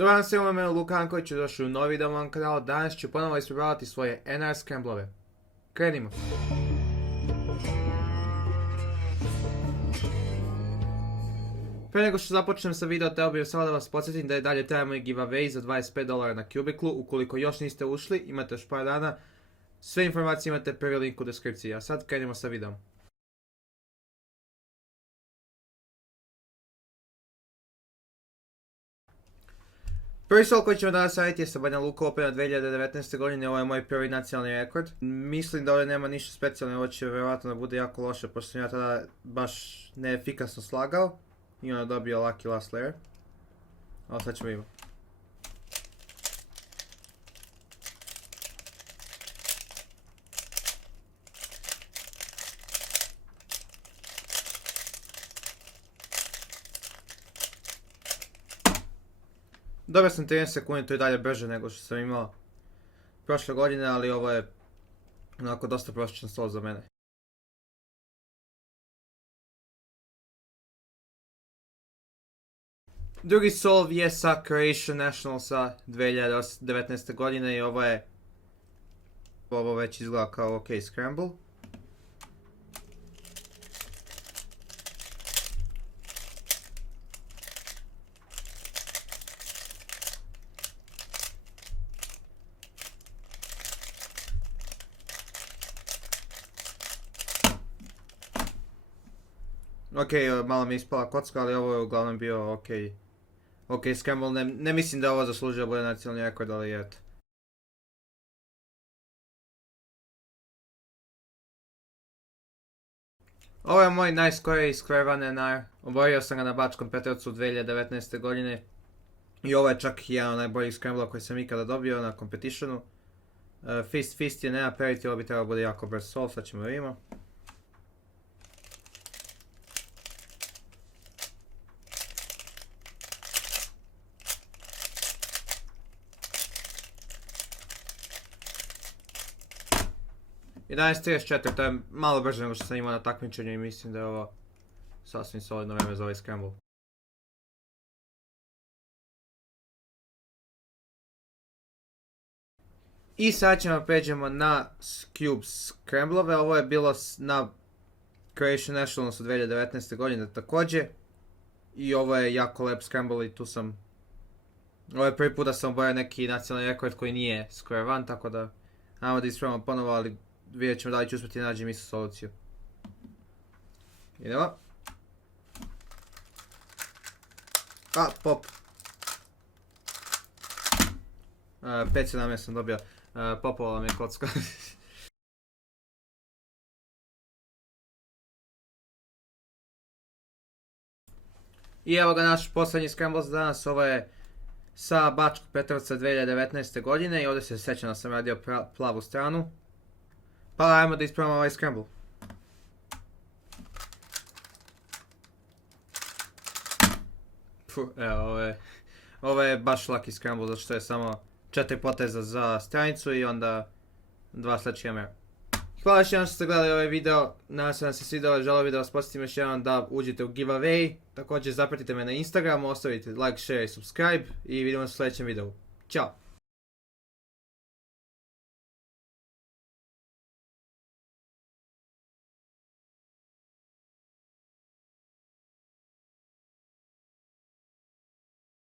Dobar dan svima, mene Luka Anković, došli u novi video na mom kanalu. Danas ću ponovo isprobavati svoje NR scramblove. Krenimo. Pre nego što započnem sa video, teo bih samo da vas podsjetim da je dalje traje moj giveaway za $25 na Cubiclu. Ukoliko još niste ušli, imate još par dana. Sve informacije imate prvi link u deskripciji, a sad krenimo sa videom. Prvi sol koji ćemo danas raditi je sa Banja Luka Opena 2019. godine, ovo je moj prvi nacionalni rekord. Mislim da ovdje nema ništa specijalno, ovo će vjerojatno da bude jako loše, pošto sam ja tada baš neefikasno slagao. I onda dobio lucky last layer. Ali sad ćemo imati. Dobio sam 13 sekundi, to je dalje brže nego što sam imao prošle godine, ali ovo je onako dosta prosječan sol za mene. Drugi solve je sa Croatian Nationalsa 2019. godine i ovo već izgleda kao ok scramble. Ok, malo mi je ispala kocka, ali ovo je uglavnom bio ok scramble. Ne mislim da ovo zaslužuje da bude nacionalni rekord, ali eto. Ovo je moj najskoriji Square One NR. Oborio sam ga na Bačkom Petrovcu 2019. godine. I ovo je čak jedan od najboljih scramblova koji sam ikada dobio na competitionu. Fist je nema parity, ovo bi trebalo bude jako brz solve, sad ćemo vidimo. I 11.34, to je malo brže nego što sam imao na takmičenju i mislim da je ovo sasvim solidno vreme za ovaj scramble. I sad ćemo pređemo na Cube scramblove. Ovo je bilo na Croatian Nationalsu 2019. godine također. I ovo je jako lep scramble i tu sam... Ovo je prvi put da sam oborio neki nacionalni rekord koji nije Square One, tako da... Ajmo da ispravimo ponovo, ali vidjet ćemo da li ću uspjeti da nađem istu soluciju. Idemo. Pop. 5.17 sam dobio. Popovala mi je kocka. I evo ga naš posljednji scramble za danas. Ovo je sa Bačkog Petrovca 2019. godine i ovdje se sjećam da sam radio plavu stranu. Pa ajmo da ispravimo ovaj scramble. Evo, ovo je baš lucky scramble, zato što je samo 4 poteza za stranicu i onda 2 slash hammer. Hvala još jednom što ste gledali ovaj video, nadam se da vam se svidjelo, želio bih da vas posjetim još jednom da uđete u giveaway. Također zapratite me na Instagramu, ostavite like, share i subscribe i vidimo se u sljedećem videu. Ćao!